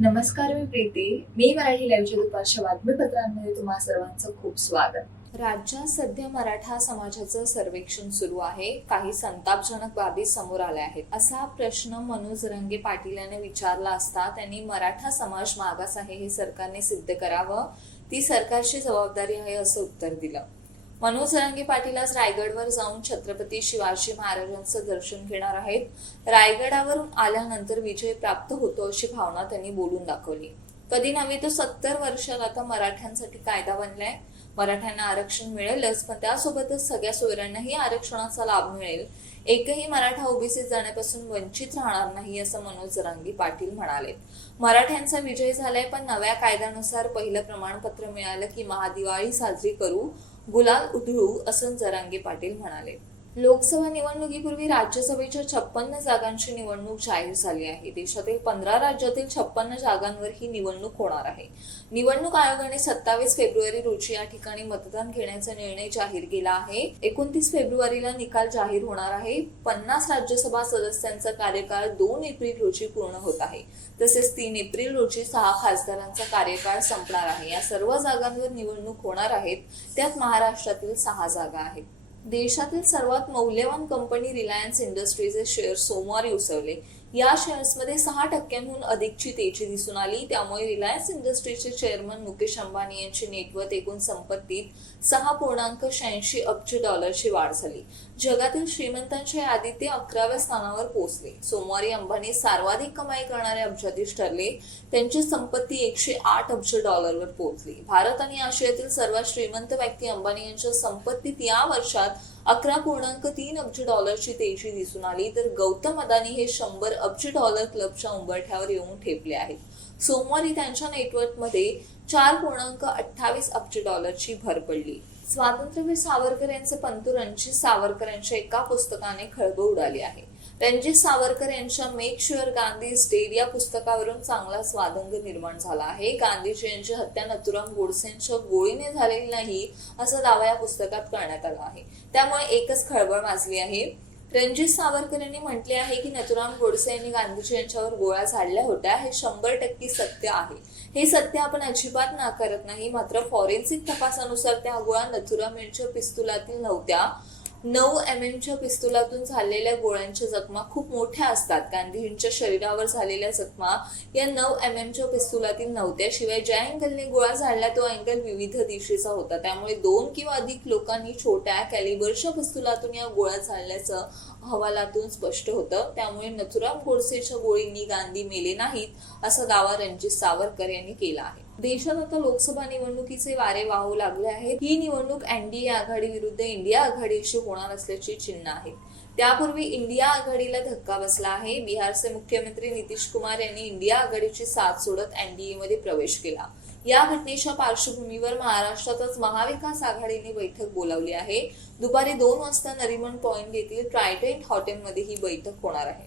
नमस्कार, मी प्रीती. मी मराठी लाईव्हच्या दुपारच्या बातमीपत्रांमध्ये तुम्हा सर्वांचं खूप स्वागत. राज्यात सध्या मराठा समाजाचं सर्वेक्षण सुरू आहे. काही संतापजनक बाबी समोर आल्या आहेत. असा प्रश्न मनोज जरांगे पाटील यांनी विचारला असता त्यांनी मराठा समाज मागास आहे हे सरकारने सिद्ध करावं, ती सरकारची जबाबदारी आहे असं उत्तर दिलं. मनोज जरांगे पाटील आज रायगडवर जाऊन छत्रपती शिवाजी महाराजांचं दर्शन घेणार आहेत. रायगडावरून आल्यानंतर विजय प्राप्त होतो अशी भावना त्यांनी बोलून दाखवली. कधी नव्हे तर 70 वर्षात आता मराठ्यांसाठी कायदा बनलाय. मराठ्यांना आरक्षण मिळेलच, पण त्यासोबतच सगळ्या सोयऱ्यांनाही आरक्षणाचा लाभ मिळेल. एकही मराठा ओबीसीत जाण्यापासून वंचित राहणार नाही असं मनोज जरांगे पाटील म्हणाले. मराठ्यांचा विजय झालाय, पण नव्या कायद्यानुसार पहिलं प्रमाणपत्र मिळालं की महादिवाळी साजरी करू, गुलाल उधळू असं जरांगे पाटील म्हणाले. लोकसभा निवडणुकीपूर्वी राज्यसभेच्या 56 जागांची निवडणूक जाहीर झाली आहे. देशातील 15 राज्यातील 56 जागांवर ही निवडणूक होणार आहे. निवडणूक आयोगाने 27 फेब्रुवारी रोजी या ठिकाणी मतदान घेण्याचा निर्णय जाहीर केला आहे. 29 फेब्रुवारीला निकाल जाहीर होणार आहे. 50 राज्यसभा सदस्यांचा कार्यकाळ 2 एप्रिल रोजी पूर्ण होत आहे. तसेच 3 एप्रिल रोजी 6 खासदारांचा कार्यकाळ संपणार आहे. या सर्व जागांवर निवडणूक होणार आहेत. त्यात महाराष्ट्रातील 6 जागा आहेत. देशातील सर्वात मौल्यवान कंपनी रिलायन्स इंडस्ट्रीजचे शेअर सोमवारी उसळले. या शेअर्समध्ये 6% अधिकची तेजी दिसून आली. त्यामुळे रिलायन्स इंडस्ट्रीजचे चेअरमन मुकेश अंबानी यांची नेटवर्थ एकूण संपत्तीत 6.86 अब्ज डॉलरची वाढ झाली. जगातील श्रीमंतांच्या यादीत ते 11व्या स्थानावर पोहोचले. सोमवारी अंबानी सर्वाधिक कमाई करणारे अब्जाधीश ठरले. त्यांची संपत्ती 108 अब्ज डॉलरवर पोहोचली. भारत आणि आशियातील सर्वात श्रीमंत व्यक्ती अंबानी यांच्या संपत्तीत या वर्षात 11.3 अब्ज डॉलरची तेजी दिसून आली. तर गौतम अदानी हे 100 अब्ज डॉलर क्लबच्या उंबरठ्यावर येऊन ठेपले आहेत. सोमवारी त्यांच्या नेटवर्थमध्ये 4.28 अब्ज डॉलरची भर पडली. स्वातंत्र्यवीर सावरकर यांचे पंतू रणजित सावरकर यांच्या एका पुस्तकाने खळबळ उडाली आहे. रणजित सावरकर यांच्या make sure Gandhi is dead या पुस्तकावरून चांगलाच वादंग निर्माण झाला आहे. गांधीजी यांची हत्या नथुराम गोडसेंच्या गोळीने झालेली नाही असा दावा या पुस्तकात करण्यात आला आहे. त्यामुळे एकच खळबळ माजली आहे. रणजित सावरकर यांनी म्हटले आहे की नथुराम गोडसे यांनी गांधीजी यांच्यावर गोळ्या झाडल्या होत्या. हे 100% सत्य आहे. हे सत्य आपण अजिबात नाकारत नाही. मात्र फॉरेन्सिक तपासानुसार त्या गोळ्या नथुराम यांच्या पिस्तुलातील नव्हत्या. 9 mm पिस्तुलातून झालेल्या गोळ्यांच्या जखमा खूप मोठ्या असतात. गांधीजींच्या शरीरावर झालेल्या जखमा या 9 mm पिस्तुलातील नव्हत्या. शिवाय ज्या अँगलने गोळा झाडला तो अँगल विविध दिशेचा होता. त्यामुळे 2 किंवा अधिक लोकांनी छोट्या कॅलिबरच्या पिस्तुलातून या गोळ्या झाडल्याचं अहवालातून स्पष्ट होतं. त्यामुळे नथुराम गोडसेच्या गोळींनी गांधी मेले नाहीत असा दावा रणजित सावरकर यांनी केला आहे. देशात आता लोकसभा निवडणुकीचे वारे वाहू लागले आहेत. ही निवडणूक एनडीए आघाडी विरुद्ध इंडिया आघाडीशी होणार असल्याची चिन्ह आहेत. त्यापूर्वी इंडिया आघाडीला धक्का बसला आहे. बिहारचे मुख्यमंत्री नितीश कुमार यांनी इंडिया आघाडीची साथ सोडत एनडीए मध्ये प्रवेश केला. या घटनेच्या पार्श्वभूमीवर महाराष्ट्रातच महाविकास आघाडीने बैठक बोलावली आहे. दुपारी 2 वाजता नरिमन पॉइंट येथील ट्रायडेंट हॉटेलमध्ये ही बैठक होणार आहे.